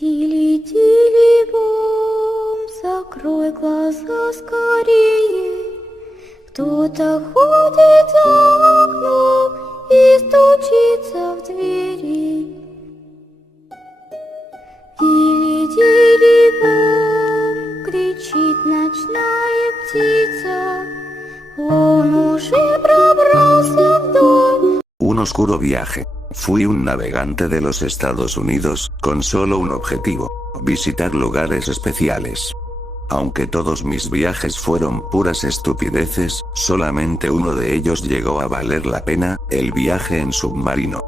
Тили-тили-бом, закрой глаза скорее. Кто-то ходит за окном и стучится в двери. Тили-тили-бом, кричит ночная птица. Он уже пробрался в дом. Un oscuro viaje. Fui un navegante de los Estados Unidos, con solo un objetivo: visitar lugares especiales. Aunque todos mis viajes fueron puras estupideces, solamente uno de ellos llegó a valer la pena: el viaje en submarino.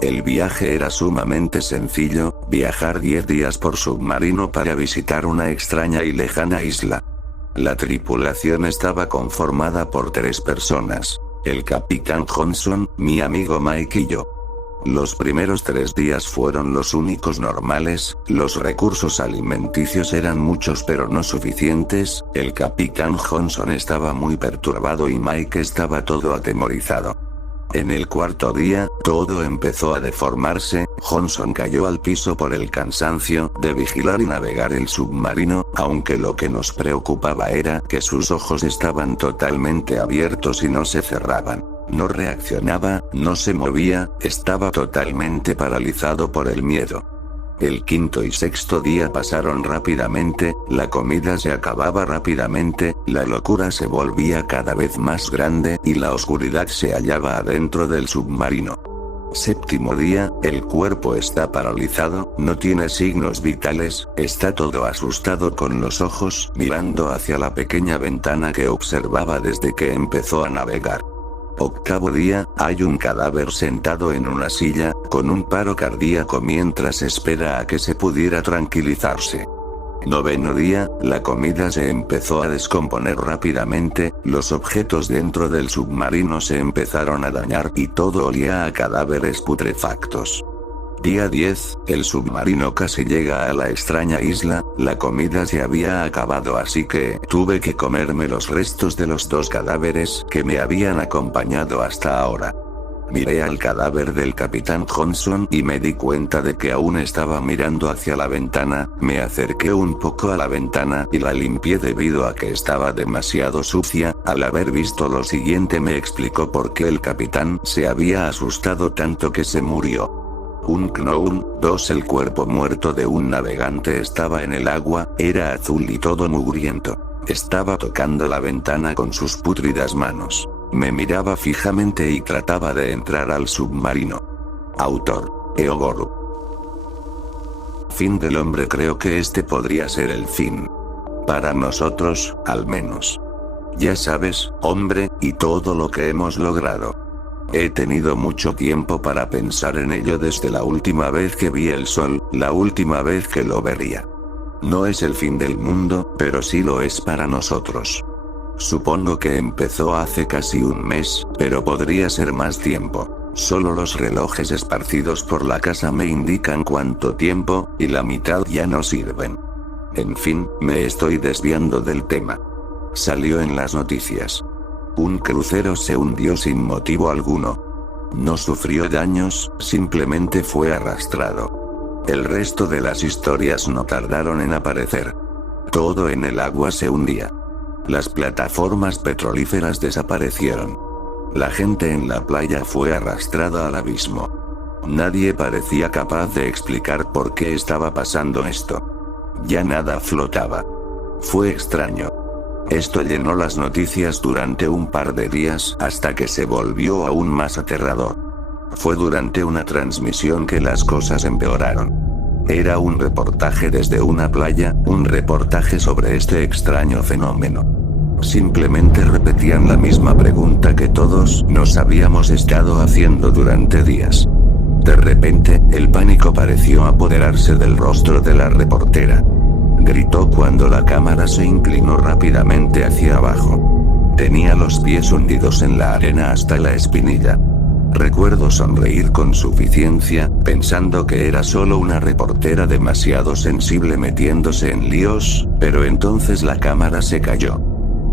El viaje era sumamente sencillo: viajar 10 días por submarino para visitar una extraña y lejana isla. La tripulación estaba conformada por 3 personas: el capitán Johnson, mi amigo Mike y yo. Los primeros 3 días fueron los únicos normales. Los recursos alimenticios eran muchos pero no suficientes. El capitán Johnson estaba muy perturbado y Mike estaba todo atemorizado. En el 4.º día, todo empezó a deformarse. Johnson cayó al piso por el cansancio de vigilar y navegar el submarino, aunque lo que nos preocupaba era que sus ojos estaban totalmente abiertos y no se cerraban. No reaccionaba, no se movía, estaba totalmente paralizado por el miedo. El 5.º y 6.º día pasaron rápidamente, la comida se acababa rápidamente, la locura se volvía cada vez más grande y la oscuridad se hallaba adentro del submarino. 7.º día, el cuerpo está paralizado, no tiene signos vitales, está todo asustado con los ojos mirando hacia la pequeña ventana que observaba desde que empezó a navegar. 8.º día, hay un cadáver sentado en una silla, con un paro cardíaco mientras espera a que se pudiera tranquilizarse. 9.º día, la comida se empezó a descomponer rápidamente, los objetos dentro del submarino se empezaron a dañar y todo olía a cadáveres putrefactos. Día 10, el submarino casi llega a la extraña isla, la comida se había acabado así que tuve que comerme los restos de los 2 cadáveres que me habían acompañado hasta ahora. Miré al cadáver del capitán Johnson y me di cuenta de que aún estaba mirando hacia la ventana. Me acerqué un poco a la ventana y la limpié debido a que estaba demasiado sucia. Al haber visto lo siguiente me explicó por qué el capitán se había asustado tanto que se murió. Un Known 2. El cuerpo muerto de un navegante estaba en el agua, era azul y todo mugriento. Estaba tocando la ventana con sus pútridas manos. Me miraba fijamente y trataba de entrar al submarino. Autor: Eogoru. Fin del hombre. Creo que este podría ser el fin. Para nosotros, al menos. Ya sabes, hombre, y todo lo que hemos logrado. He tenido mucho tiempo para pensar en ello desde la última vez que vi el sol, la última vez que lo vería. No es el fin del mundo, pero sí lo es para nosotros. Supongo que empezó hace casi un mes, pero podría ser más tiempo. Solo los relojes esparcidos por la casa me indican cuánto tiempo, y la mitad ya no sirven. En fin, me estoy desviando del tema. Salió en las noticias. Un crucero se hundió sin motivo alguno. No sufrió daños, simplemente fue arrastrado. El resto de las historias no tardaron en aparecer. Todo en el agua se hundía. Las plataformas petrolíferas desaparecieron. La gente en la playa fue arrastrada al abismo. Nadie parecía capaz de explicar por qué estaba pasando esto. Ya nada flotaba. Fue extraño. Esto llenó las noticias durante un par de días hasta que se volvió aún más aterrador. Fue durante una transmisión que las cosas empeoraron. Era un reportaje desde una playa, un reportaje sobre este extraño fenómeno. Simplemente repetían la misma pregunta que todos nos habíamos estado haciendo durante días. De repente, el pánico pareció apoderarse del rostro de la reportera. Gritó cuando la cámara se inclinó rápidamente hacia abajo. Tenía los pies hundidos en la arena hasta la espinilla. Recuerdo sonreír con suficiencia, pensando que era solo una reportera demasiado sensible metiéndose en líos, pero entonces la cámara se cayó.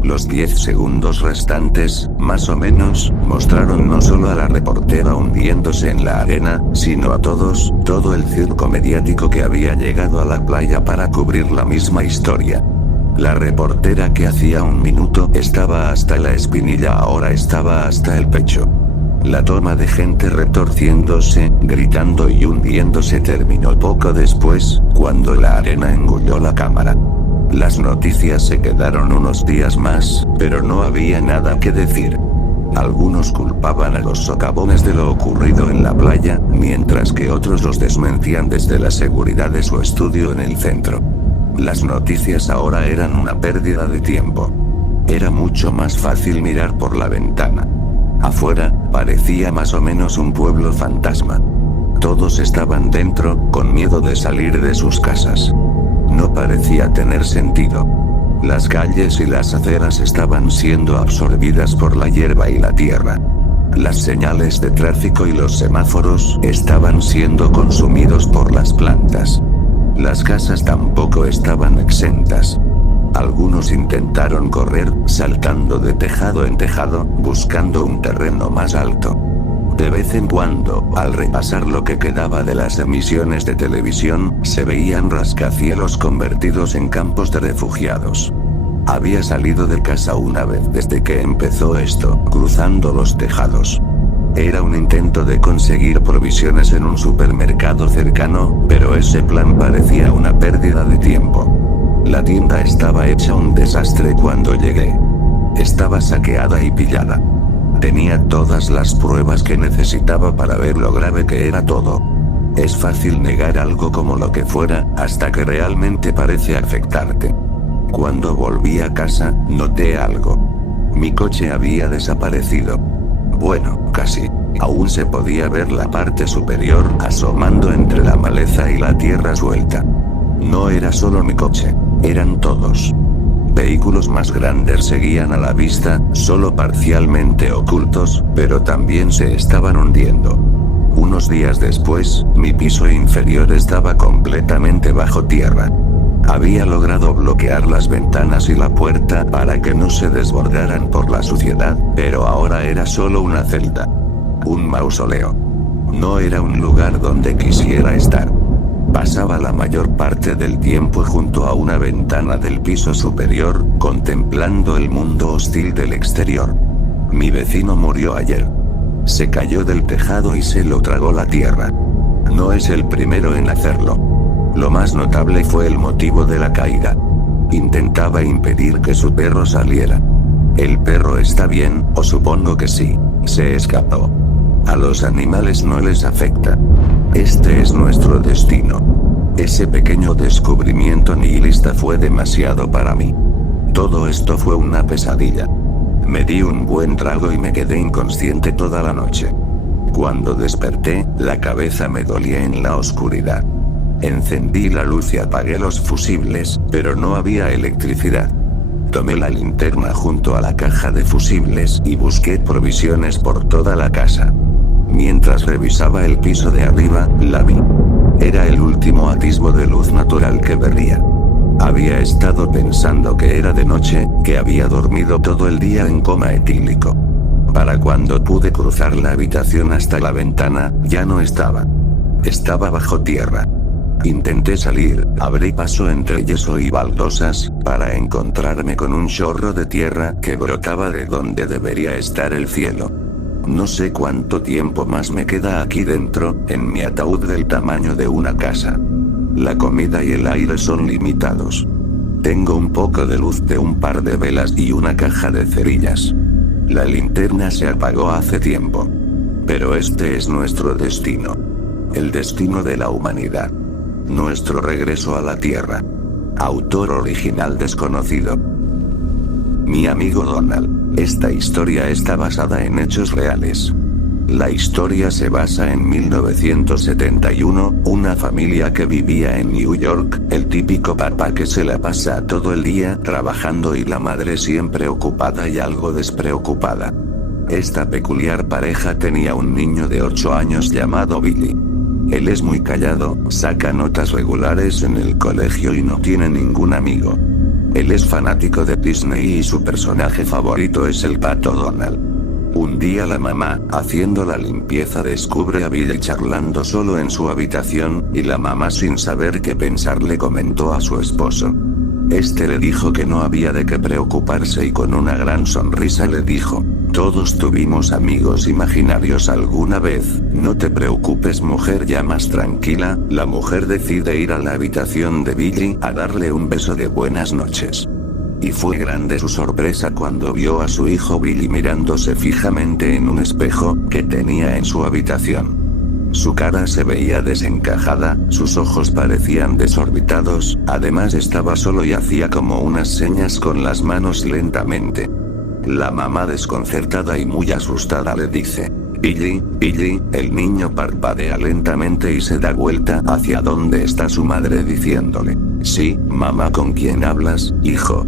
Los 10 segundos restantes, más o menos, mostraron no solo a la reportera hundiéndose en la arena, sino a todos, todo el circo mediático que había llegado a la playa para cubrir la misma historia. La reportera que hacía un minuto estaba hasta la espinilla ahora estaba hasta el pecho. La toma de gente retorciéndose, gritando y hundiéndose terminó poco después, cuando la arena engulló la cámara. Las noticias se quedaron unos días más, pero no había nada que decir. Algunos culpaban a los socavones de lo ocurrido en la playa, mientras que otros los desmentían desde la seguridad de su estudio en el centro. Las noticias ahora eran una pérdida de tiempo. Era mucho más fácil mirar por la ventana. Afuera, parecía más o menos un pueblo fantasma. Todos estaban dentro, con miedo de salir de sus casas. No parecía tener sentido. Las calles y las aceras estaban siendo absorbidas por la hierba y la tierra. Las señales de tráfico y los semáforos estaban siendo consumidos por las plantas. Las casas tampoco estaban exentas. Algunos intentaron correr, saltando de tejado en tejado, buscando un terreno más alto. De vez en cuando, al repasar lo que quedaba de las emisiones de televisión, se veían rascacielos convertidos en campos de refugiados. Había salido de casa una vez desde que empezó esto, cruzando los tejados. Era un intento de conseguir provisiones en un supermercado cercano, pero ese plan parecía una pérdida de tiempo. La tienda estaba hecha un desastre cuando llegué. Estaba saqueada y pillada. Tenía todas las pruebas que necesitaba para ver lo grave que era todo. Es fácil negar algo como lo que fuera, hasta que realmente parece afectarte. Cuando volví a casa, noté algo. Mi coche había desaparecido. Bueno, casi. Aún se podía ver la parte superior asomando entre la maleza y la tierra suelta. No era solo mi coche, eran todos. Vehículos más grandes seguían a la vista, solo parcialmente ocultos, pero también se estaban hundiendo. Unos días después, mi piso inferior estaba completamente bajo tierra. Había logrado bloquear las ventanas y la puerta para que no se desbordaran por la suciedad, pero ahora era solo una celda. Un mausoleo. No era un lugar donde quisiera estar. Pasaba la mayor parte del tiempo junto a una ventana del piso superior, contemplando el mundo hostil del exterior. Mi vecino murió ayer. Se cayó del tejado y se lo tragó la tierra. No es el primero en hacerlo. Lo más notable fue el motivo de la caída. Intentaba impedir que su perro saliera. El perro está bien, o supongo que sí. Se escapó. A los animales no les afecta. Este es nuestro destino. Ese pequeño descubrimiento nihilista fue demasiado para mí. Todo esto fue una pesadilla. Me di un buen trago y me quedé inconsciente toda la noche. Cuando desperté, la cabeza me dolía en la oscuridad. Encendí la luz y apagué los fusibles, pero no había electricidad. Tomé la linterna junto a la caja de fusibles y busqué provisiones por toda la casa. Mientras revisaba el piso de arriba, la vi. Era el último atisbo de luz natural que vería. Había estado pensando que era de noche, que había dormido todo el día en coma etílico. Para cuando pude cruzar la habitación hasta la ventana, ya no estaba. Estaba bajo tierra. Intenté salir, abrí paso entre yeso y baldosas, para encontrarme con un chorro de tierra que brotaba de donde debería estar el cielo. No sé cuánto tiempo más me queda aquí dentro, en mi ataúd del tamaño de una casa. La comida y el aire son limitados. Tengo un poco de luz de un par de velas y una caja de cerillas. La linterna se apagó hace tiempo. Pero este es nuestro destino. El destino de la humanidad. Nuestro regreso a la Tierra. Autor original desconocido. Mi amigo Donald. Esta historia está basada en hechos reales. La historia se basa en 1971, una familia que vivía en New York, el típico papá que se la pasa todo el día trabajando y la madre siempre ocupada y algo despreocupada. Esta peculiar pareja tenía un niño de 8 años llamado Billy. Él es muy callado, saca notas regulares en el colegio y no tiene ningún amigo. Él es fanático de Disney y su personaje favorito es el pato Donald. Un día la mamá, haciendo la limpieza, descubre a Billy charlando solo en su habitación, y la mamá, sin saber qué pensar, le comentó a su esposo. Este le dijo que no había de qué preocuparse y con una gran sonrisa le dijo: todos tuvimos amigos imaginarios alguna vez, no te preocupes mujer. Ya más tranquila, la mujer decide ir a la habitación de Billy a darle un beso de buenas noches. Y fue grande su sorpresa cuando vio a su hijo Billy mirándose fijamente en un espejo que tenía en su habitación. Su cara se veía desencajada, sus ojos parecían desorbitados, además estaba solo y hacía como unas señas con las manos lentamente. La mamá, desconcertada y muy asustada, le dice: Billy, Billy. El niño parpadea lentamente y se da vuelta hacia donde está su madre diciéndole: sí, mamá. ¿Con quién hablas, hijo?,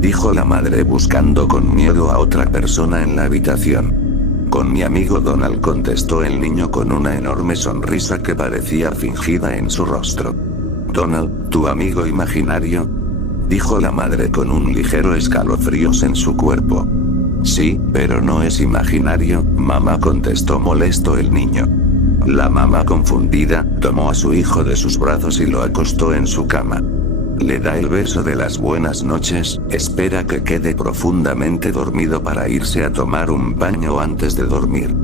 dijo la madre buscando con miedo a otra persona en la habitación. Con mi amigo Donald, contestó el niño con una enorme sonrisa que parecía fingida en su rostro. Donald, ¿tu amigo imaginario?, dijo la madre con un ligero escalofríos en su cuerpo. Sí, pero no es imaginario, mamá, contestó molesto el niño. La mamá, confundida, tomó a su hijo de sus brazos y lo acostó en su cama. Le da el beso de las buenas noches, espera que quede profundamente dormido para irse a tomar un baño antes de dormir.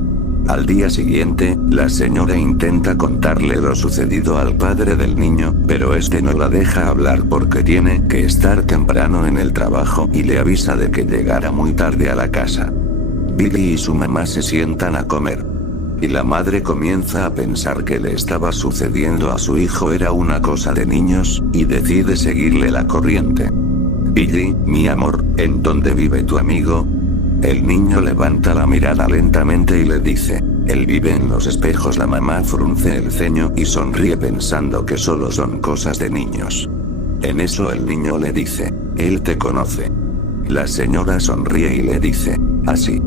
Al día siguiente, la señora intenta contarle lo sucedido al padre del niño, pero este no la deja hablar porque tiene que estar temprano en el trabajo y le avisa de que llegará muy tarde a la casa. Billy y su mamá se sientan a comer. Y la madre comienza a pensar que le estaba sucediendo a su hijo era una cosa de niños, y decide seguirle la corriente. Billy, mi amor, ¿en dónde vive tu amigo? El niño levanta la mirada lentamente y le dice: él vive en los espejos. La mamá frunce el ceño y sonríe pensando que solo son cosas de niños. En eso el niño le dice: él te conoce. La señora sonríe y le dice: ¿así?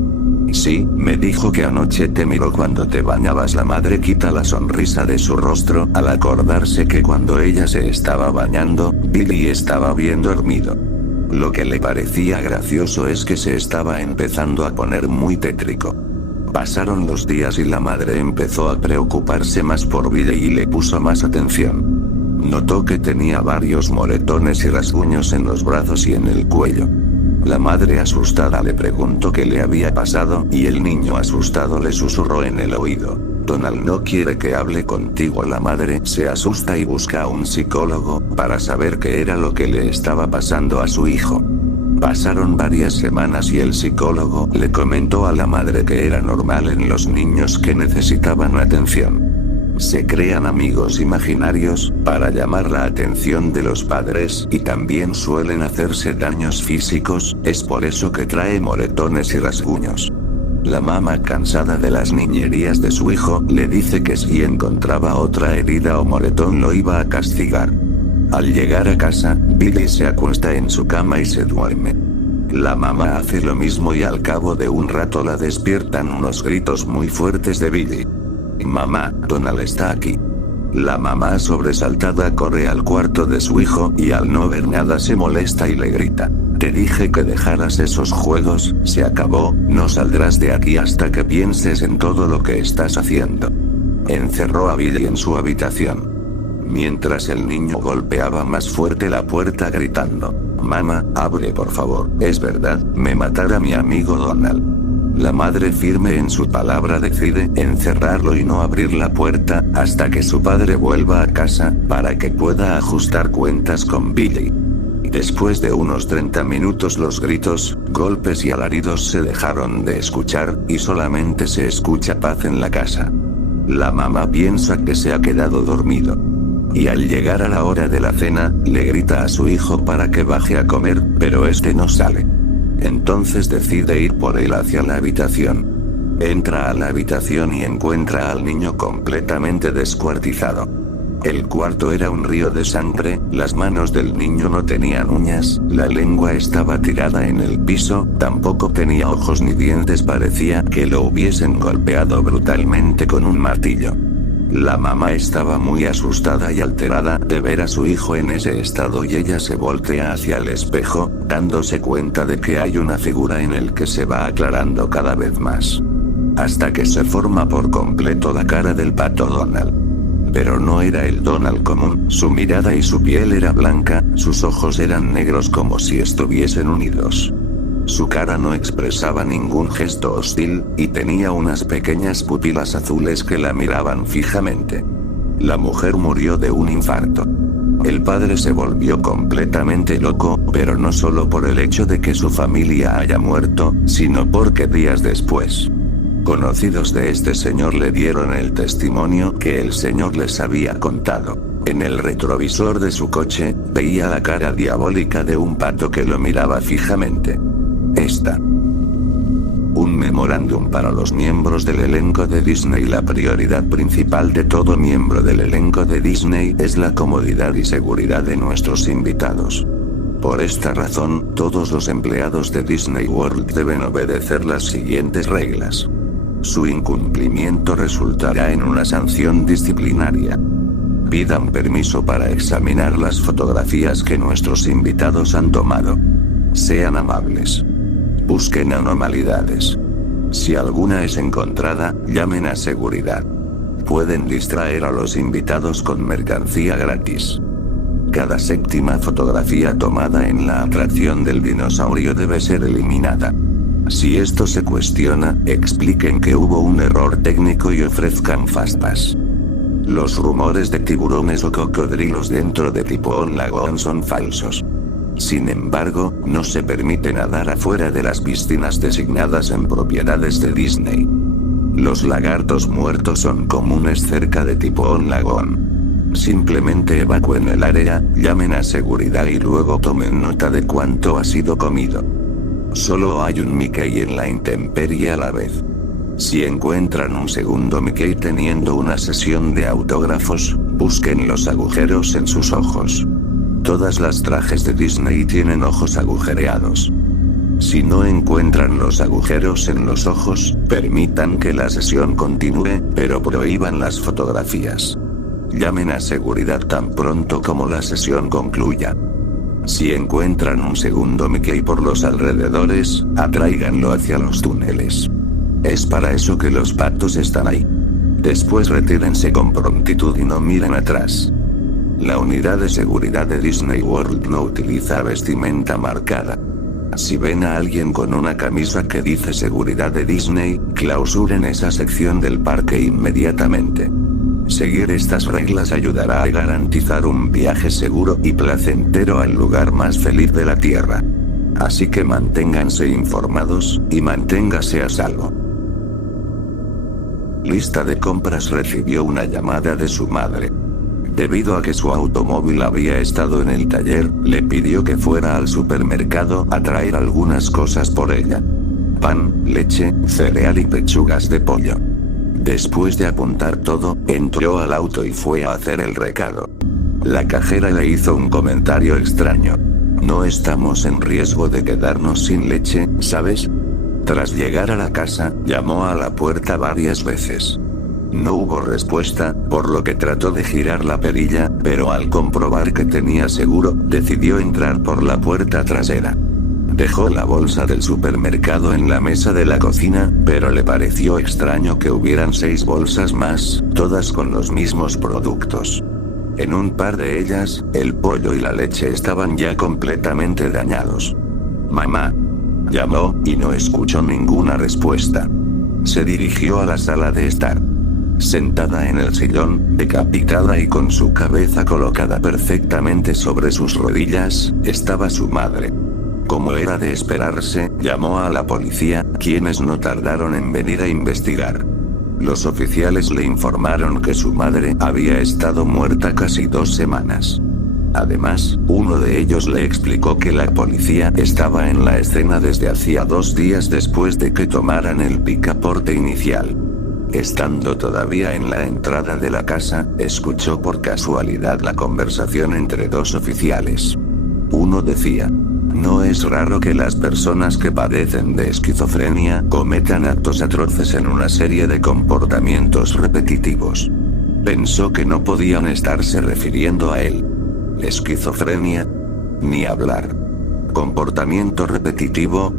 Sí, me dijo que anoche te miró cuando te bañabas. La madre quita la sonrisa de su rostro al acordarse que cuando ella se estaba bañando, Billy estaba bien dormido. Lo que le parecía gracioso es que se estaba empezando a poner muy tétrico. Pasaron los días y la madre empezó a preocuparse más por Billy y le puso más atención. Notó que tenía varios moretones y rasguños en los brazos y en el cuello. La madre, asustada, le preguntó qué le había pasado y el niño, asustado, le susurró en el oído: Donald no quiere que hable contigo. La madre se asusta y busca a un psicólogo para saber qué era lo que le estaba pasando a su hijo. Pasaron varias semanas y el psicólogo le comentó a la madre que era normal en los niños que necesitaban atención. Se crean amigos imaginarios para llamar la atención de los padres y también suelen hacerse daños físicos, es por eso que trae moretones y rasguños. La mamá, cansada de las niñerías de su hijo, le dice que si encontraba otra herida o moretón lo iba a castigar. Al llegar a casa, Billy se acuesta en su cama y se duerme. La mamá hace lo mismo y al cabo de un rato la despiertan unos gritos muy fuertes de Billy. Mamá, Donald está aquí. La mamá, sobresaltada, corre al cuarto de su hijo y al no ver nada se molesta y le grita: te dije que dejaras esos juegos, se acabó, no saldrás de aquí hasta que pienses en todo lo que estás haciendo. Encerró a Billy en su habitación. Mientras el niño golpeaba más fuerte la puerta gritando: mamá, abre por favor, es verdad, me matará mi amigo Donald. La madre, firme en su palabra, decide encerrarlo y no abrir la puerta hasta que su padre vuelva a casa para que pueda ajustar cuentas con Billy. Después de unos 30 minutos los gritos, golpes y alaridos se dejaron de escuchar y solamente se escucha paz en la casa. La mamá piensa que se ha quedado dormido. Y al llegar a la hora de la cena, le grita a su hijo para que baje a comer, pero este no sale. Entonces decide ir por él hacia la habitación. Entra a la habitación y encuentra al niño completamente descuartizado. El cuarto era un río de sangre, las manos del niño no tenían uñas, la lengua estaba tirada en el piso, tampoco tenía ojos ni dientes, parecía que lo hubiesen golpeado brutalmente con un martillo. La mamá estaba muy asustada y alterada de ver a su hijo en ese estado y ella se voltea hacia el espejo, dándose cuenta de que hay una figura en el que se va aclarando cada vez más. Hasta que se forma por completo la cara del pato Donald. Pero no era el Donald común, su mirada y su piel era blanca, sus ojos eran negros como si estuviesen unidos. Su cara no expresaba ningún gesto hostil, y tenía unas pequeñas pupilas azules que la miraban fijamente. La mujer murió de un infarto. El padre se volvió completamente loco, pero no solo por el hecho de que su familia haya muerto, sino porque días después, conocidos de este señor le dieron el testimonio que el señor les había contado. En el retrovisor de su coche, veía la cara diabólica de un pato que lo miraba fijamente. Un memorándum para los miembros del elenco de Disney. La prioridad principal de todo miembro del elenco de Disney es la comodidad y seguridad de nuestros invitados. Por esta razón, todos los empleados de Disney World deben obedecer las siguientes reglas. Su incumplimiento resultará en una sanción disciplinaria. Pidan permiso para examinar las fotografías que nuestros invitados han tomado. Sean amables. Busquen anormalidades. Si alguna es encontrada, llamen a seguridad. Pueden distraer a los invitados con mercancía gratis. Cada séptima fotografía tomada en la atracción del dinosaurio debe ser eliminada. Si esto se cuestiona, expliquen que hubo un error técnico y ofrezcan Fastpass. Los rumores de tiburones o cocodrilos dentro de Tiburon Lagoon son falsos. Sin embargo, no se permite nadar afuera de las piscinas designadas en propiedades de Disney. Los lagartos muertos son comunes cerca de Tiburon Lagoon. Simplemente evacúen el área, llamen a seguridad y luego tomen nota de cuánto ha sido comido. Solo hay un Mickey en la intemperie a la vez. Si encuentran un segundo Mickey teniendo una sesión de autógrafos, busquen los agujeros en sus ojos. Todas las trajes de Disney tienen ojos agujereados. Si no encuentran los agujeros en los ojos, permitan que la sesión continúe, pero prohíban las fotografías. Llamen a seguridad tan pronto como la sesión concluya. Si encuentran un segundo Mickey por los alrededores, atráiganlo hacia los túneles. Es para eso que los patos están ahí. Después retírense con prontitud y no miren atrás. La unidad de seguridad de Disney World no utiliza vestimenta marcada. Si ven a alguien con una camisa que dice seguridad de Disney, clausuren esa sección del parque inmediatamente. Seguir estas reglas ayudará a garantizar un viaje seguro y placentero al lugar más feliz de la Tierra. Así que manténganse informados, y manténgase a salvo. Lista de compras. Recibió una llamada de su madre. Debido a que su automóvil había estado en el taller, le pidió que fuera al supermercado a traer algunas cosas por ella. Pan, leche, cereal y pechugas de pollo. Después de apuntar todo, entró al auto y fue a hacer el recado. La cajera le hizo un comentario extraño. No estamos en riesgo de quedarnos sin leche, ¿sabes? Tras llegar a la casa, llamó a la puerta varias veces. No hubo respuesta, por lo que trató de girar la perilla, pero al comprobar que tenía seguro, decidió entrar por la puerta trasera. Dejó la bolsa del supermercado en la mesa de la cocina, pero le pareció extraño que hubieran 6 bolsas más, todas con los mismos productos. En un par de ellas, el pollo y la leche estaban ya completamente dañados. Mamá. Llamó, y no escuchó ninguna respuesta. Se dirigió a la sala de estar. Sentada en el sillón, decapitada y con su cabeza colocada perfectamente sobre sus rodillas, estaba su madre. Como era de esperarse, llamó a la policía, quienes no tardaron en venir a investigar. Los oficiales le informaron que su madre había estado muerta casi 2 semanas. Además, uno de ellos le explicó que la policía estaba en la escena desde hacía 2 días después de que tomaran el picaporte inicial. Estando todavía en la entrada de la casa, escuchó por casualidad la conversación entre 2 oficiales. Uno decía: no es raro que las personas que padecen de esquizofrenia cometan actos atroces en una serie de comportamientos repetitivos. Pensó que no podían estarse refiriendo a él. ¿Esquizofrenia? Ni hablar. ¿Comportamiento repetitivo?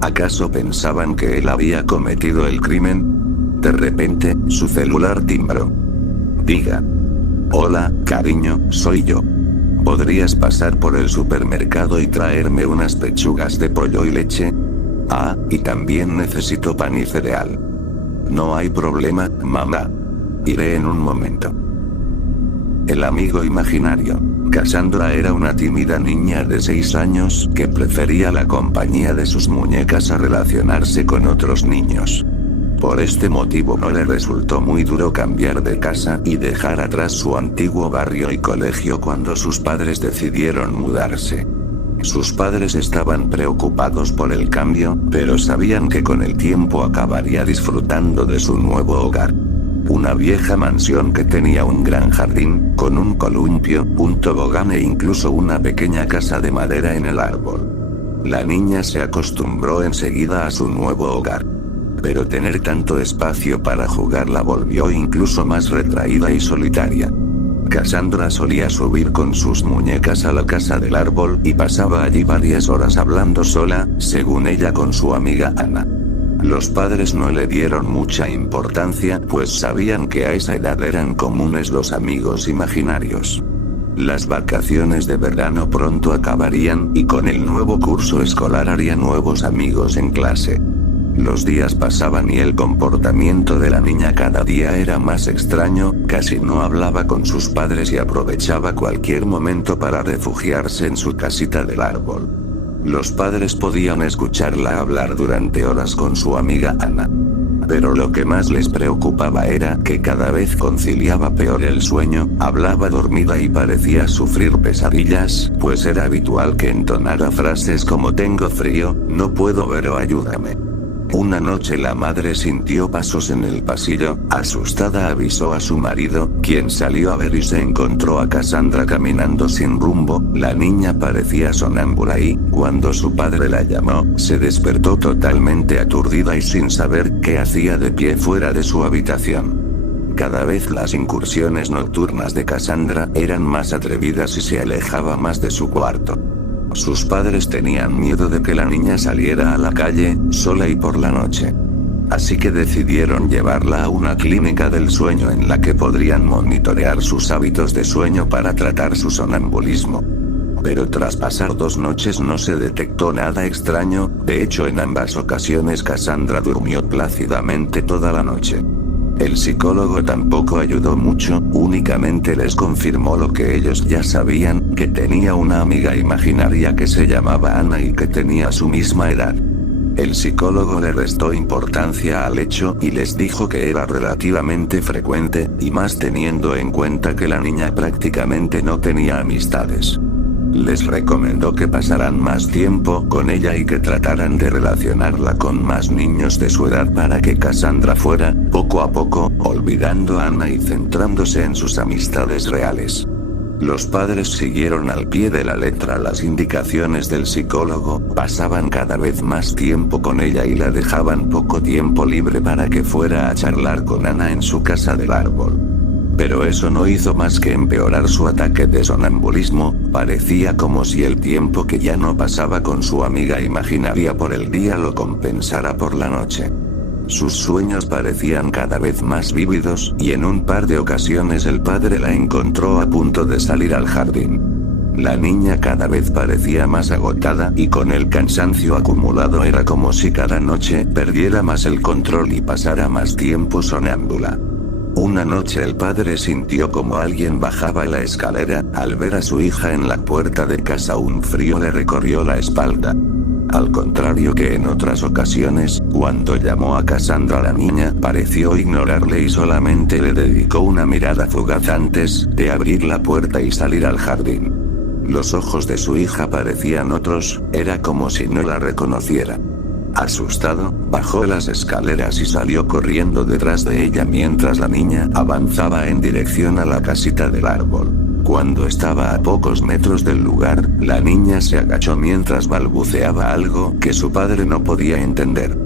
¿Acaso pensaban que él había cometido el crimen? De repente, su celular timbró. Diga. Hola, cariño, soy yo. ¿Podrías pasar por el supermercado y traerme unas pechugas de pollo y leche? Ah, y también necesito pan y cereal. No hay problema, mamá. Iré en un momento. El amigo imaginario. Cassandra era una tímida niña de 6 años que prefería la compañía de sus muñecas a relacionarse con otros niños. Por este motivo no le resultó muy duro cambiar de casa y dejar atrás su antiguo barrio y colegio cuando sus padres decidieron mudarse. Sus padres estaban preocupados por el cambio, pero sabían que con el tiempo acabaría disfrutando de su nuevo hogar. Una vieja mansión que tenía un gran jardín, con un columpio, un tobogán e incluso una pequeña casa de madera en el árbol. La niña se acostumbró enseguida a su nuevo hogar. Pero tener tanto espacio para jugar la volvió incluso más retraída y solitaria. Cassandra solía subir con sus muñecas a la casa del árbol y pasaba allí varias horas hablando sola, según ella con su amiga Ana. Los padres no le dieron mucha importancia, pues sabían que a esa edad eran comunes los amigos imaginarios. Las vacaciones de verano pronto acabarían y con el nuevo curso escolar haría nuevos amigos en clase. Los días pasaban y el comportamiento de la niña cada día era más extraño, casi no hablaba con sus padres y aprovechaba cualquier momento para refugiarse en su casita del árbol. Los padres podían escucharla hablar durante horas con su amiga Ana. Pero lo que más les preocupaba era que cada vez conciliaba peor el sueño, hablaba dormida y parecía sufrir pesadillas, pues era habitual que entonara frases como tengo frío, no puedo ver o ayúdame. Una noche la madre sintió pasos en el pasillo, asustada avisó a su marido, quien salió a ver y se encontró a Cassandra caminando sin rumbo. La niña parecía sonámbula y, cuando su padre la llamó, se despertó totalmente aturdida y sin saber qué hacía de pie fuera de su habitación. Cada vez las incursiones nocturnas de Cassandra eran más atrevidas y se alejaba más de su cuarto. Sus padres tenían miedo de que la niña saliera a la calle, sola y por la noche. Así que decidieron llevarla a una clínica del sueño en la que podrían monitorear sus hábitos de sueño para tratar su sonambulismo. Pero tras pasar 2 noches no se detectó nada extraño, de hecho en ambas ocasiones Cassandra durmió plácidamente toda la noche. El psicólogo tampoco ayudó mucho, únicamente les confirmó lo que ellos ya sabían, que tenía una amiga imaginaria que se llamaba Ana y que tenía su misma edad. El psicólogo le restó importancia al hecho y les dijo que era relativamente frecuente, y más teniendo en cuenta que la niña prácticamente no tenía amistades. Les recomendó que pasaran más tiempo con ella y que trataran de relacionarla con más niños de su edad para que Cassandra fuera, poco a poco, olvidando a Ana y centrándose en sus amistades reales. Los padres siguieron al pie de la letra las indicaciones del psicólogo, pasaban cada vez más tiempo con ella y la dejaban poco tiempo libre para que fuera a charlar con Ana en su casa del árbol. Pero eso no hizo más que empeorar su ataque de sonambulismo, parecía como si el tiempo que ya no pasaba con su amiga imaginaria por el día lo compensara por la noche. Sus sueños parecían cada vez más vívidos, y en un par de ocasiones el padre la encontró a punto de salir al jardín. La niña cada vez parecía más agotada y con el cansancio acumulado era como si cada noche perdiera más el control y pasara más tiempo sonámbula. Una noche el padre sintió como alguien bajaba la escalera, al ver a su hija en la puerta de casa un frío le recorrió la espalda. Al contrario que en otras ocasiones, cuando llamó a Cassandra la niña pareció ignorarle y solamente le dedicó una mirada fugaz antes de abrir la puerta y salir al jardín. Los ojos de su hija parecían otros, era como si no la reconociera. Asustado, bajó las escaleras y salió corriendo detrás de ella mientras la niña avanzaba en dirección a la casita del árbol. Cuando estaba a pocos metros del lugar, la niña se agachó mientras balbuceaba algo que su padre no podía entender.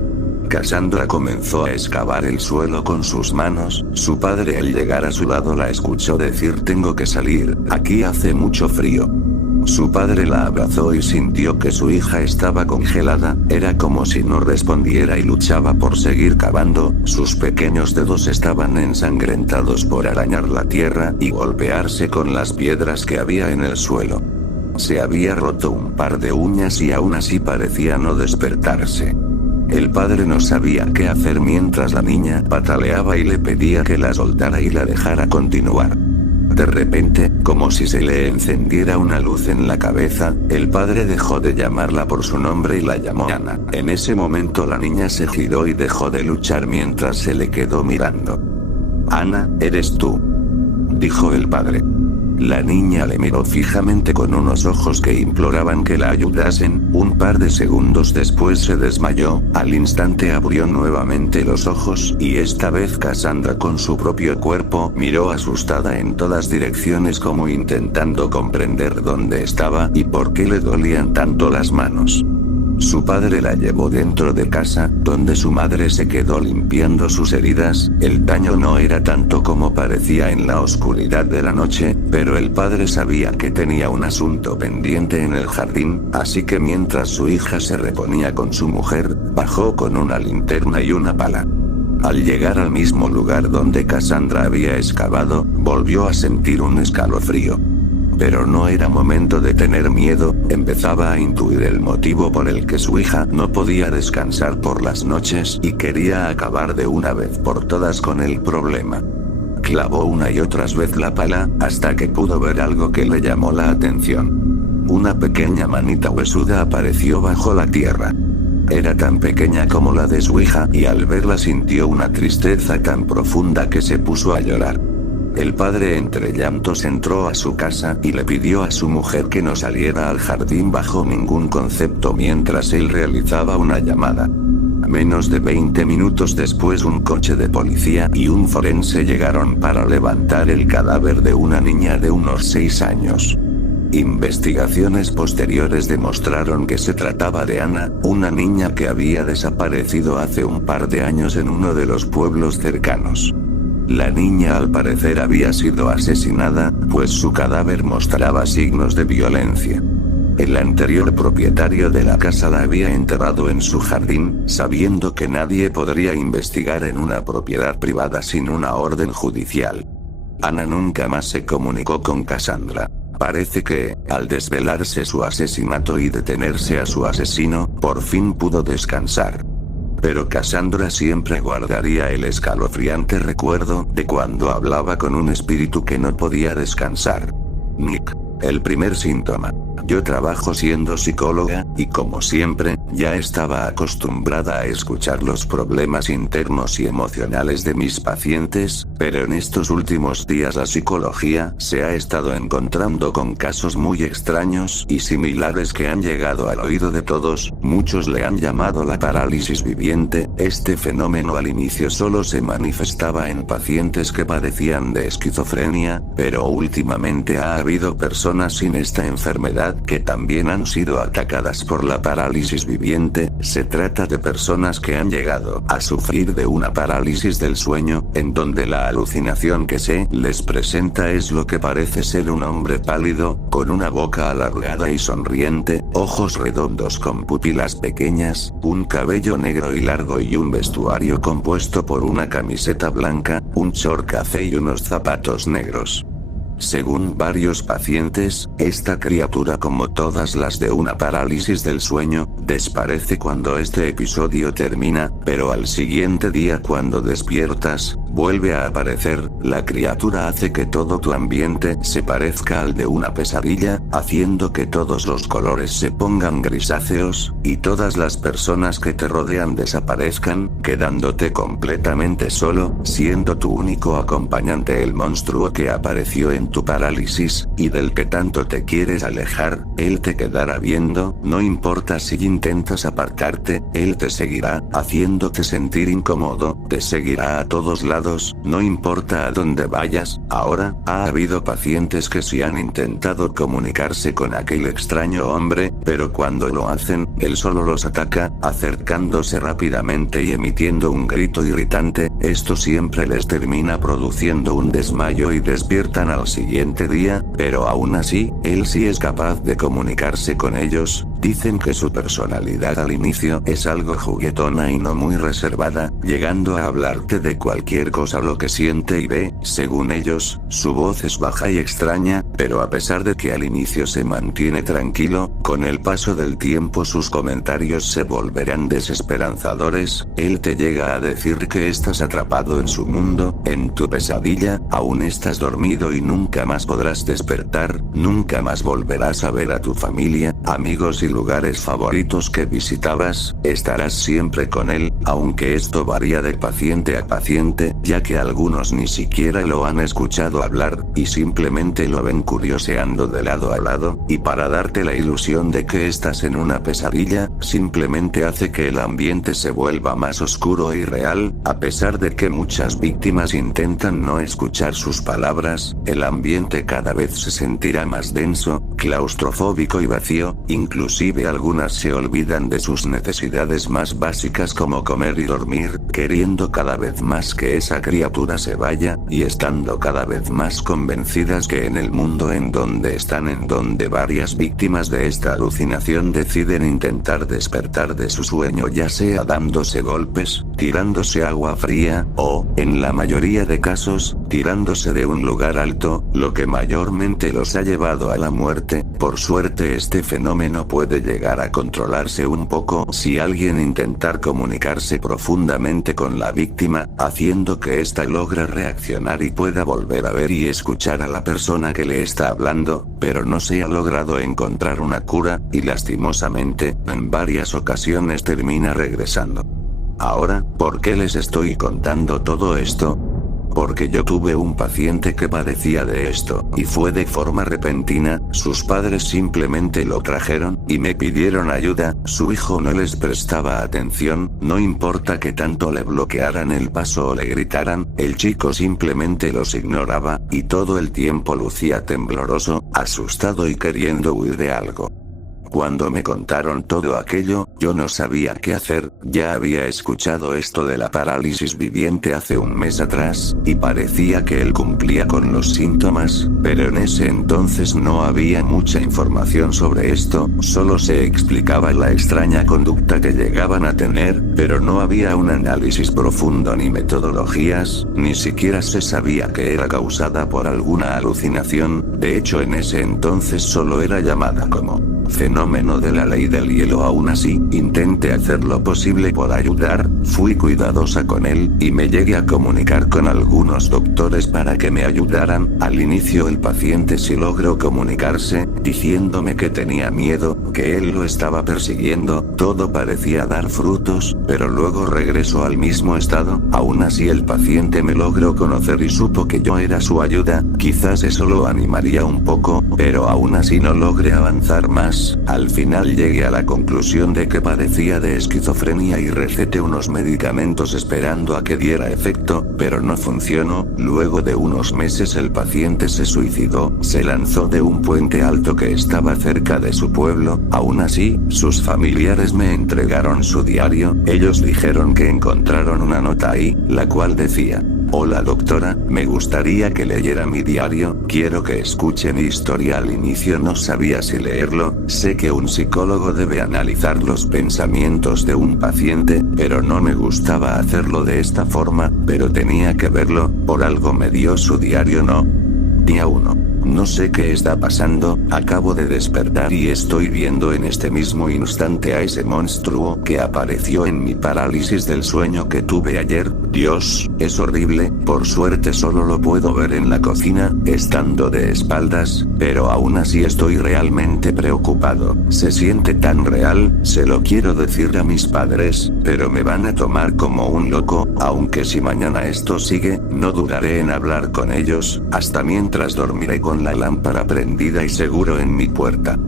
Cassandra comenzó a excavar el suelo con sus manos. Su padre al llegar a su lado la escuchó decir: tengo que salir, aquí hace mucho frío. Su padre la abrazó y sintió que su hija estaba congelada, era como si no respondiera y luchaba por seguir cavando, sus pequeños dedos estaban ensangrentados por arañar la tierra y golpearse con las piedras que había en el suelo. Se había roto un par de uñas y aún así parecía no despertarse. El padre no sabía qué hacer mientras la niña pataleaba y le pedía que la soltara y la dejara continuar. De repente, como si se le encendiera una luz en la cabeza, el padre dejó de llamarla por su nombre y la llamó Ana. En ese momento la niña se giró y dejó de luchar mientras se le quedó mirando. Ana, ¿eres tú?, dijo el padre. La niña le miró fijamente con unos ojos que imploraban que la ayudasen. Un par de segundos después se desmayó, al instante abrió nuevamente los ojos y esta vez Cassandra con su propio cuerpo miró asustada en todas direcciones como intentando comprender dónde estaba y por qué le dolían tanto las manos. Su padre la llevó dentro de casa, donde su madre se quedó limpiando sus heridas. El daño no era tanto como parecía en la oscuridad de la noche, pero el padre sabía que tenía un asunto pendiente en el jardín, así que mientras su hija se reponía con su mujer, bajó con una linterna y una pala. Al llegar al mismo lugar donde Cassandra había excavado, volvió a sentir un escalofrío. Pero no era momento de tener miedo, empezaba a intuir el motivo por el que su hija no podía descansar por las noches y quería acabar de una vez por todas con el problema. Clavó una y otras vez la pala, hasta que pudo ver algo que le llamó la atención. Una pequeña manita huesuda apareció bajo la tierra. Era tan pequeña como la de su hija y al verla sintió una tristeza tan profunda que se puso a llorar. El padre entre llantos entró a su casa y le pidió a su mujer que no saliera al jardín bajo ningún concepto mientras él realizaba una llamada. Menos de 20 minutos después un coche de policía y un forense llegaron para levantar el cadáver de una niña de unos 6 años. Investigaciones posteriores demostraron que se trataba de Ana, una niña que había desaparecido hace un par de años en uno de los pueblos cercanos. La niña al parecer había sido asesinada, pues su cadáver mostraba signos de violencia. El anterior propietario de la casa la había enterrado en su jardín, sabiendo que nadie podría investigar en una propiedad privada sin una orden judicial. Ana nunca más se comunicó con Cassandra. Parece que, al desvelarse su asesinato y detenerse a su asesino, por fin pudo descansar. Pero Cassandra siempre guardaría el escalofriante recuerdo de cuando hablaba con un espíritu que no podía descansar. Nick. El primer síntoma. Yo trabajo siendo psicóloga, y como siempre, ya estaba acostumbrada a escuchar los problemas internos y emocionales de mis pacientes, pero en estos últimos días la psicología se ha estado encontrando con casos muy extraños y similares que han llegado al oído de todos. Muchos le han llamado la parálisis viviente. Este fenómeno al inicio solo se manifestaba en pacientes que padecían de esquizofrenia, pero últimamente ha habido personas sin esta enfermedad que también han sido atacadas por la parálisis viviente. Se trata de personas que han llegado a sufrir de una parálisis del sueño, en donde la alucinación que se les presenta es lo que parece ser un hombre pálido, con una boca alargada y sonriente, ojos redondos con pupilas pequeñas, un cabello negro y largo y un vestuario compuesto por una camiseta blanca, un short café y unos zapatos negros. Según varios pacientes, esta criatura, como todas las de una parálisis del sueño, desaparece cuando este episodio termina, pero al siguiente día cuando despiertas, vuelve a aparecer. La criatura hace que todo tu ambiente se parezca al de una pesadilla, haciendo que todos los colores se pongan grisáceos, y todas las personas que te rodean desaparezcan, quedándote completamente solo, siendo tu único acompañante el monstruo que apareció en tu parálisis, y del que tanto te quieres alejar. Él te quedará viendo, no importa si intentas apartarte, él te seguirá, haciéndote sentir incómodo, te seguirá a todos lados lados, no importa a dónde vayas. Ahora, ha habido pacientes que sí han intentado comunicarse con aquel extraño hombre, pero cuando lo hacen, él solo los ataca, acercándose rápidamente y emitiendo un grito irritante. Esto siempre les termina produciendo un desmayo y despiertan al siguiente día, pero aún así, él sí es capaz de comunicarse con ellos. Dicen que su personalidad al inicio es algo juguetona y no muy reservada, llegando a hablarte de cualquier cosa lo que siente y ve. Según ellos, su voz es baja y extraña, pero a pesar de que al inicio se mantiene tranquilo, con el paso del tiempo sus comentarios se volverán desesperanzadores. Él te llega a decir que estás atrapado en su mundo, en tu pesadilla, aún estás dormido y nunca más podrás despertar, nunca más volverás a ver a tu familia, amigos y lugares favoritos que visitabas. Estarás siempre con él, aunque esto varía de paciente a paciente, ya que algunos ni siquiera lo han escuchado hablar, y simplemente lo ven curioseando de lado a lado, y para darte la ilusión de que estás en una pesadilla, simplemente hace que el ambiente se vuelva más oscuro y real. A pesar de que muchas víctimas intentan no escuchar sus palabras, el ambiente cada vez se sentirá más denso, claustrofóbico y vacío. Inclusive algunas se olvidan de sus necesidades más básicas como comer y dormir, queriendo cada vez más que esa criatura se vaya, y estando cada vez más convencidas que en el mundo en donde están, en donde varias víctimas de esta alucinación deciden intentar despertar de su sueño, ya sea dándose golpes, tirándose agua fría, o, en la mayoría de casos, tirándose de un lugar alto, lo que mayormente los ha llevado a la muerte. Por suerte este fenómeno puede llegar a controlarse un poco si alguien intentar comunicarse profundamente con la víctima, haciendo que ésta logre reaccionar y pueda volver a ver y escuchar a la persona que le está hablando, pero no se ha logrado encontrar una cura, y lastimosamente, en varias ocasiones termina regresando. Ahora, ¿por qué les estoy contando todo esto? Porque yo tuve un paciente que padecía de esto, y fue de forma repentina. Sus padres simplemente lo trajeron, y me pidieron ayuda. Su hijo no les prestaba atención, no importa que tanto le bloquearan el paso o le gritaran, el chico simplemente los ignoraba, y todo el tiempo lucía tembloroso, asustado y queriendo huir de algo. Cuando me contaron todo aquello, yo no sabía qué hacer. Ya había escuchado esto de la parálisis viviente hace un mes atrás, y parecía que él cumplía con los síntomas, pero en ese entonces no había mucha información sobre esto, solo se explicaba la extraña conducta que llegaban a tener, pero no había un análisis profundo ni metodologías, ni siquiera se sabía que era causada por alguna alucinación. De hecho, en ese entonces solo era llamada como fenómeno de la ley del hielo. Aún así, intenté hacer lo posible por ayudar, fui cuidadosa con él, y me llegué a comunicar con algunos doctores para que me ayudaran. Al inicio el paciente sí logró comunicarse, diciéndome que tenía miedo, que él lo estaba persiguiendo. Todo parecía dar frutos, pero luego regresó al mismo estado. Aún así el paciente me logró conocer y supo que yo era su ayuda. Quizás eso lo animaría un poco, pero aún así no logré avanzar más. Al final llegué a la conclusión de que padecía de esquizofrenia y receté unos medicamentos esperando a que diera efecto, pero no funcionó. Luego de unos meses el paciente se suicidó, se lanzó de un puente alto que estaba cerca de su pueblo. Aún así, sus familiares me entregaron su diario. Ellos dijeron que encontraron una nota ahí, la cual decía: hola doctora, me gustaría que leyera mi diario, quiero que escuche mi historia. Al inicio no sabía si leerlo, sé que un psicólogo debe analizar los pensamientos de un paciente, pero no me gustaba hacerlo de esta forma, pero tenía que verlo, por algo me dio su diario. Día 1. No sé qué está pasando, acabo de despertar y estoy viendo en este mismo instante a ese monstruo que apareció en mi parálisis del sueño que tuve ayer. Dios, es horrible. Por suerte solo lo puedo ver en la cocina, estando de espaldas, pero aún así estoy realmente preocupado. Se siente tan real, se lo quiero decir a mis padres, pero me van a tomar como un loco, aunque si mañana esto sigue, no dudaré en hablar con ellos. Hasta mientras dormiré con la lámpara prendida y seguro en mi puerta.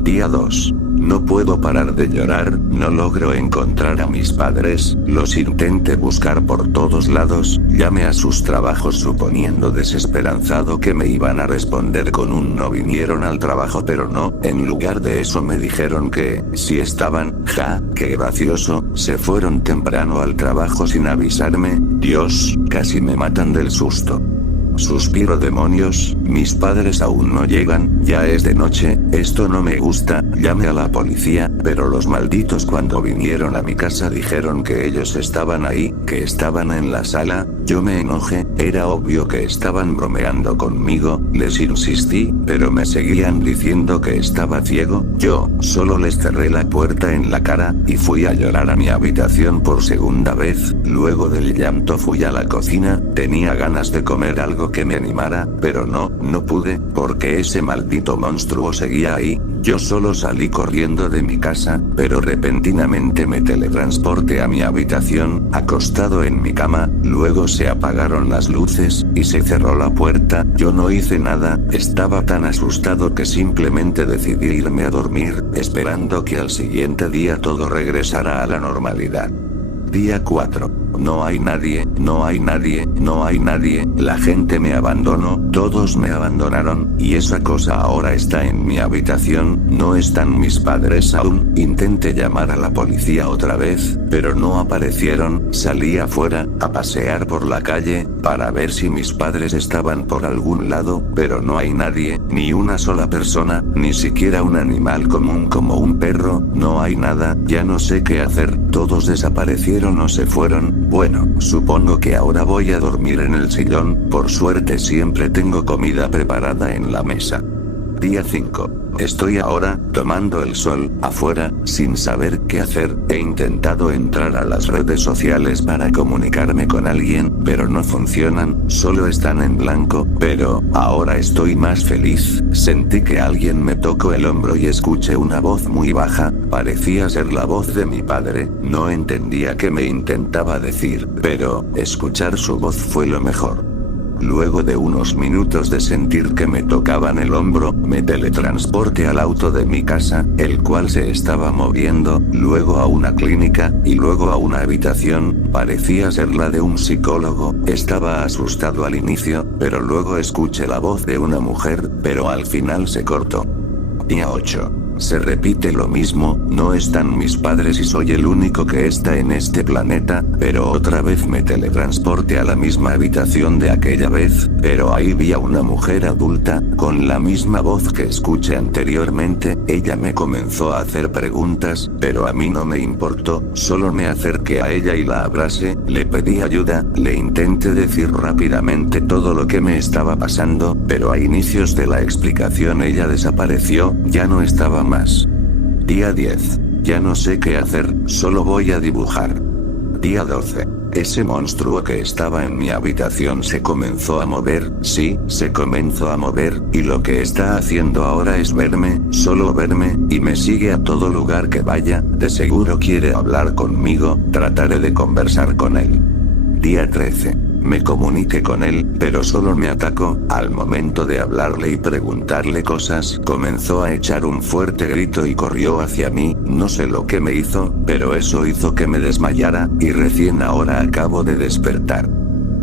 Día 2. no puedo parar de llorar, no logro encontrar a mis padres, los intenté buscar por todos lados, llamé a sus trabajos suponiendo desesperanzado que me iban a responder con un no vinieron al trabajo, pero no, en lugar de eso me dijeron que, si estaban, qué gracioso, se fueron temprano al trabajo sin avisarme, Dios, casi me matan del susto. Suspiro, demonios, mis padres aún no llegan, ya es de noche, esto no me gusta, llamé a la policía, pero los malditos cuando vinieron a mi casa dijeron que ellos estaban ahí, que estaban en la sala, yo me enojé, era obvio que estaban bromeando conmigo, les insistí, pero me seguían diciendo que estaba ciego, yo, solo les cerré la puerta en la cara, y fui a llorar a mi habitación por segunda vez, luego del llanto fui a la cocina, tenía ganas de comer algo que me animara, pero no pude, porque ese maldito monstruo seguía ahí, yo solo salí corriendo de mi casa, pero repentinamente me teletransporté a mi habitación, acostado en mi cama, luego se apagaron las luces, y se cerró la puerta, yo no hice nada, estaba tan asustado que simplemente decidí irme a dormir, esperando que al siguiente día todo regresara a la normalidad. Día 4. No hay nadie, no hay nadie, no hay nadie, la gente me abandonó, todos me abandonaron, y esa cosa ahora está en mi habitación, no están mis padres aún, intenté llamar a la policía otra vez, pero no aparecieron, salí afuera, a pasear por la calle, para ver si mis padres estaban por algún lado, pero no hay nadie, ni una sola persona, ni siquiera un animal común como un perro, no hay nada, ya no sé qué hacer, todos desaparecieron o se fueron. Bueno, supongo que ahora voy a dormir en el sillón, por suerte siempre tengo comida preparada en la mesa. Día 5. Estoy ahora, tomando el sol, afuera, sin saber qué hacer, he intentado entrar a las redes sociales para comunicarme con alguien, pero no funcionan, solo están en blanco, pero, ahora estoy más feliz, sentí que alguien me tocó el hombro y escuché una voz muy baja, parecía ser la voz de mi padre, no entendía qué me intentaba decir, pero, escuchar su voz fue lo mejor. Luego de unos minutos de sentir que me tocaban el hombro, me teletransporté al auto de mi casa, el cual se estaba moviendo, luego a una clínica, y luego a una habitación, parecía ser la de un psicólogo, estaba asustado al inicio, pero luego escuché la voz de una mujer, pero al final se cortó. Día 8. Se repite lo mismo, no están mis padres y soy el único que está en este planeta, pero otra vez me teletransporté a la misma habitación de aquella vez, pero ahí vi a una mujer adulta, con la misma voz que escuché anteriormente, ella me comenzó a hacer preguntas, pero a mí no me importó, solo me acerqué a ella y la abracé, le pedí ayuda, le intenté decir rápidamente todo lo que me estaba pasando, pero a inicios de la explicación ella desapareció, ya no estaba más. Día 10. Ya no sé qué hacer, solo voy a dibujar. Día 12. Ese monstruo que estaba en mi habitación se comenzó a mover, sí, se comenzó a mover, y lo que está haciendo ahora es verme, solo verme, y me sigue a todo lugar que vaya, de seguro quiere hablar conmigo, trataré de conversar con él. Día 13. Me comuniqué con él, pero solo me atacó, al momento de hablarle y preguntarle cosas, comenzó a echar un fuerte grito y corrió hacia mí, no sé lo que me hizo, pero eso hizo que me desmayara, y recién ahora acabo de despertar.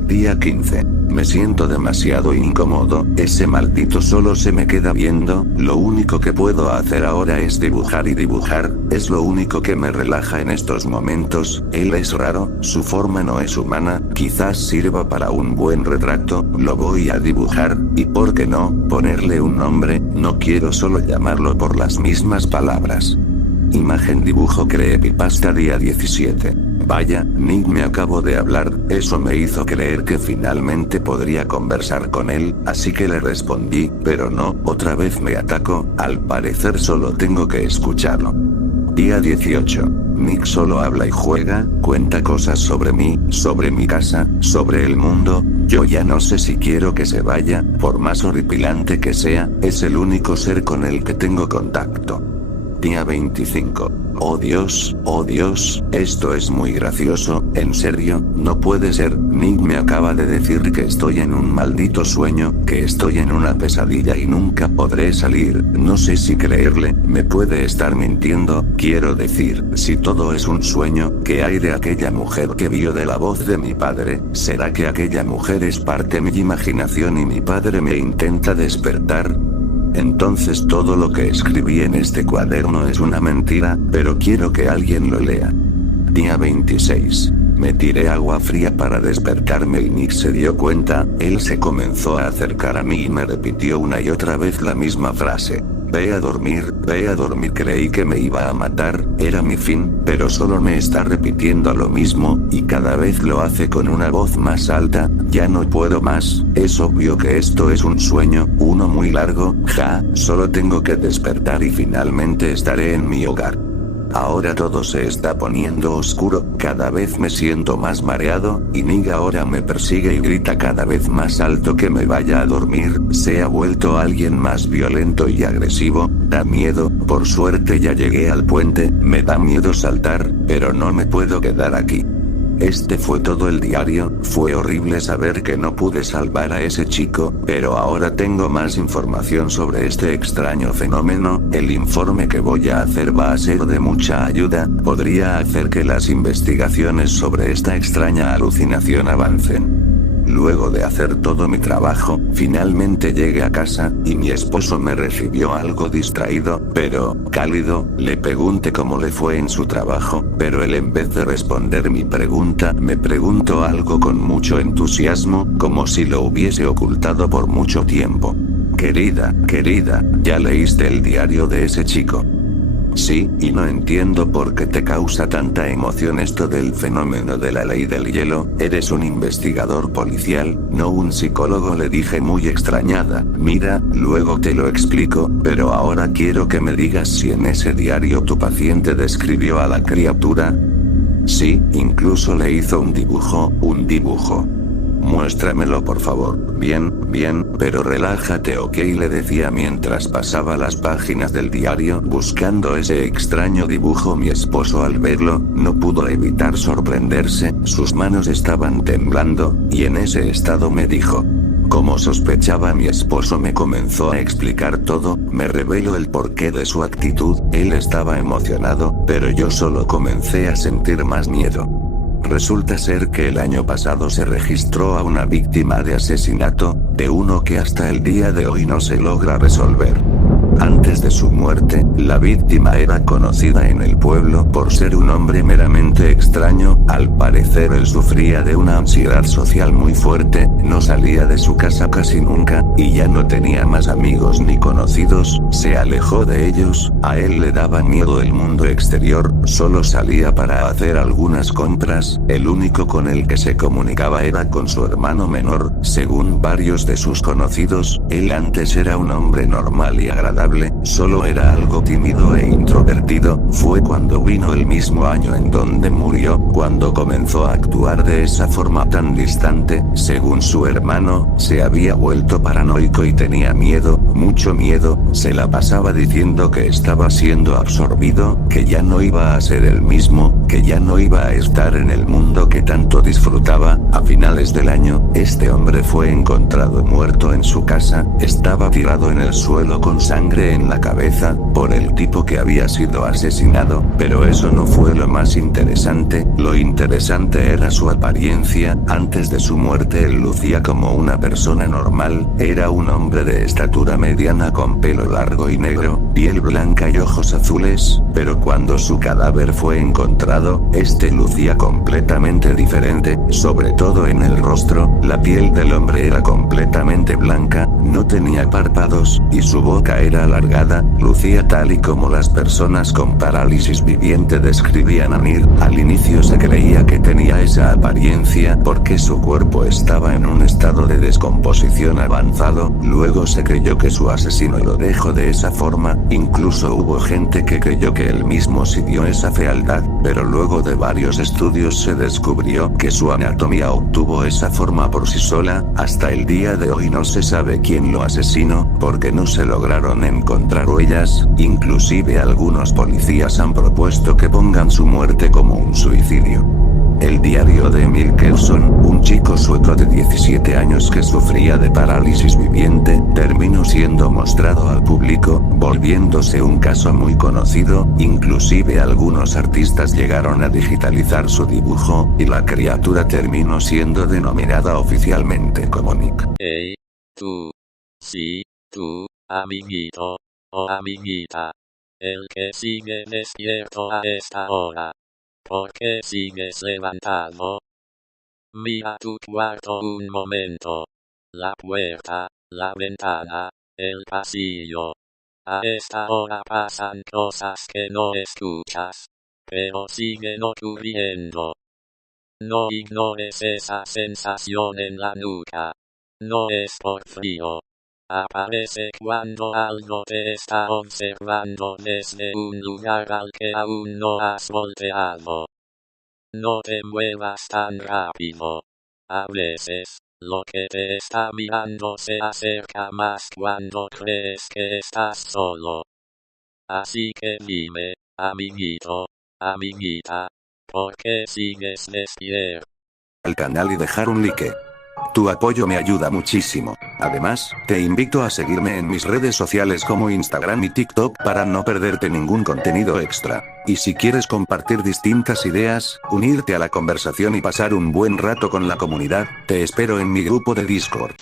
Día 15. Me siento demasiado incómodo, ese maldito solo se me queda viendo, lo único que puedo hacer ahora es dibujar y dibujar, es lo único que me relaja en estos momentos, él es raro, su forma no es humana, quizás sirva para un buen retrato, lo voy a dibujar, y por qué no, ponerle un nombre, no quiero solo llamarlo por las mismas palabras. Imagen dibujo creepypasta día 17. Vaya, Nick me acabo de hablar, eso me hizo creer que finalmente podría conversar con él, así que le respondí, pero no, otra vez me atacó, al parecer solo tengo que escucharlo. Día 18. Nick solo habla y juega, cuenta cosas sobre mí, sobre mi casa, sobre el mundo, yo ya no sé si quiero que se vaya, por más horripilante que sea, es el único ser con el que tengo contacto. Día 25. Oh Dios, esto es muy gracioso, en serio, no puede ser. Nick me acaba de decir que estoy en un maldito sueño, que estoy en una pesadilla y nunca podré salir. No sé si creerle, me puede estar mintiendo. Quiero decir, si todo es un sueño, ¿qué hay de aquella mujer que vio de la voz de mi padre? ¿Será que aquella mujer es parte de mi imaginación y mi padre me intenta despertar? Entonces todo lo que escribí en este cuaderno es una mentira, pero quiero que alguien lo lea. Día 26. Me tiré agua fría para despertarme y Nick se dio cuenta. Él se comenzó a acercar a mí y me repitió una y otra vez la misma frase. Ve a dormir, creí que me iba a matar, era mi fin, pero solo me está repitiendo lo mismo, y cada vez lo hace con una voz más alta. Ya no puedo más, es obvio que esto es un sueño, uno muy largo, solo tengo que despertar y finalmente estaré en mi hogar. Ahora todo se está poniendo oscuro, cada vez me siento más mareado, y Nick ahora me persigue y grita cada vez más alto que me vaya a dormir. Se ha vuelto alguien más violento y agresivo, da miedo. Por suerte ya llegué al puente, me da miedo saltar, pero no me puedo quedar aquí. Este fue todo el diario. Fue horrible saber que no pude salvar a ese chico, pero ahora tengo más información sobre este extraño fenómeno. El informe que voy a hacer va a ser de mucha ayuda, podría hacer que las investigaciones sobre esta extraña alucinación avancen. Luego de hacer todo mi trabajo, finalmente llegué a casa, y mi esposo me recibió algo distraído, pero cálido. Le pregunté cómo le fue en su trabajo, pero él en vez de responder mi pregunta, me preguntó algo con mucho entusiasmo, como si lo hubiese ocultado por mucho tiempo. Querida, ¿ya leíste el diario de ese chico? Sí, y no entiendo por qué te causa tanta emoción esto del fenómeno de la ley del hielo. Eres un investigador policial, no un psicólogo, le dije muy extrañada. Mira, luego te lo explico, pero ahora quiero que me digas si en ese diario tu paciente describió a la criatura. Sí, incluso le hizo un dibujo. Muéstramelo por favor. Bien, pero relájate, ok, le decía mientras pasaba las páginas del diario buscando ese extraño dibujo. Mi esposo al verlo, no pudo evitar sorprenderse, sus manos estaban temblando, y en ese estado me dijo. Como sospechaba, mi esposo me comenzó a explicar todo, me reveló el porqué de su actitud. Él estaba emocionado, pero yo solo comencé a sentir más miedo. Resulta ser que el año pasado se registró a una víctima de asesinato, de uno que hasta el día de hoy no se logra resolver. Antes de su muerte, la víctima era conocida en el pueblo por ser un hombre meramente extraño. Al parecer él sufría de una ansiedad social muy fuerte, no salía de su casa casi nunca, y ya no tenía más amigos ni conocidos, se alejó de ellos. A él le daba miedo el mundo exterior, solo salía para hacer algunas compras, el único con el que se comunicaba era con su hermano menor. Según varios de sus conocidos, él antes era un hombre normal y agradable, solo era algo tímido e introvertido. Fue cuando vino el mismo año en donde murió, cuando comenzó a actuar de esa forma tan distante. Según su hermano, se había vuelto paranoico y tenía miedo, mucho miedo, se la pasaba diciendo que estaba siendo absorbido, que ya no iba a ser el mismo, que ya no iba a estar en el mundo que tanto disfrutaba. A finales del año, este hombre fue encontrado muerto en su casa, estaba tirado en el suelo con sangre en la cabeza, por el tipo que había sido asesinado, pero eso no fue lo más interesante. Lo interesante era su apariencia. Antes de su muerte él lucía como una persona normal, era un hombre de estatura mediana con pelo largo y negro, piel blanca y ojos azules, pero cuando su cadáver fue encontrado, este lucía completamente diferente, sobre todo en el rostro. La piel del hombre era completamente blanca, no tenía párpados, y su boca era alargada, lucía tal y como las personas con parálisis viviente describían a Nick. Al inicio se creía que tenía esa apariencia porque su cuerpo estaba en un estado de descomposición avanzado, luego se creyó que su asesino lo dejó de esa forma, incluso hubo gente que creyó que él mismo siguió esa fealdad, pero luego de varios estudios se descubrió que su anatomía obtuvo esa forma por sí sola. Hasta el día de hoy no se sabe quién lo asesinó, porque no se lograron encontrar huellas, inclusive algunos policías han propuesto que pongan su muerte como un suicidio. El diario de Emil Kelson, un chico sueco de 17 años que sufría de parálisis viviente, terminó siendo mostrado al público, volviéndose un caso muy conocido, inclusive algunos artistas llegaron a digitalizar su dibujo, y la criatura terminó siendo denominada oficialmente como Nick. Hey, tú. Sí, tú, amiguito, o amiguita. El que sigue despierto a esta hora. ¿Por qué sigues levantado? Mira tu cuarto un momento. La puerta, la ventana, el pasillo. A esta hora pasan cosas que no escuchas, pero siguen ocurriendo. No ignores esa sensación en la nuca. No es por frío. Aparece cuando algo te está observando desde un lugar al que aún no has volteado. No te muevas tan rápido. A veces, lo que te está mirando se acerca más cuando crees que estás solo. Así que dime, amiguito, amiguita, ¿por qué sigues despierto? Al canal y dejar un like. Tu apoyo me ayuda muchísimo. Además, te invito a seguirme en mis redes sociales como Instagram y TikTok para no perderte ningún contenido extra. Y si quieres compartir distintas ideas, unirte a la conversación y pasar un buen rato con la comunidad, te espero en mi grupo de Discord.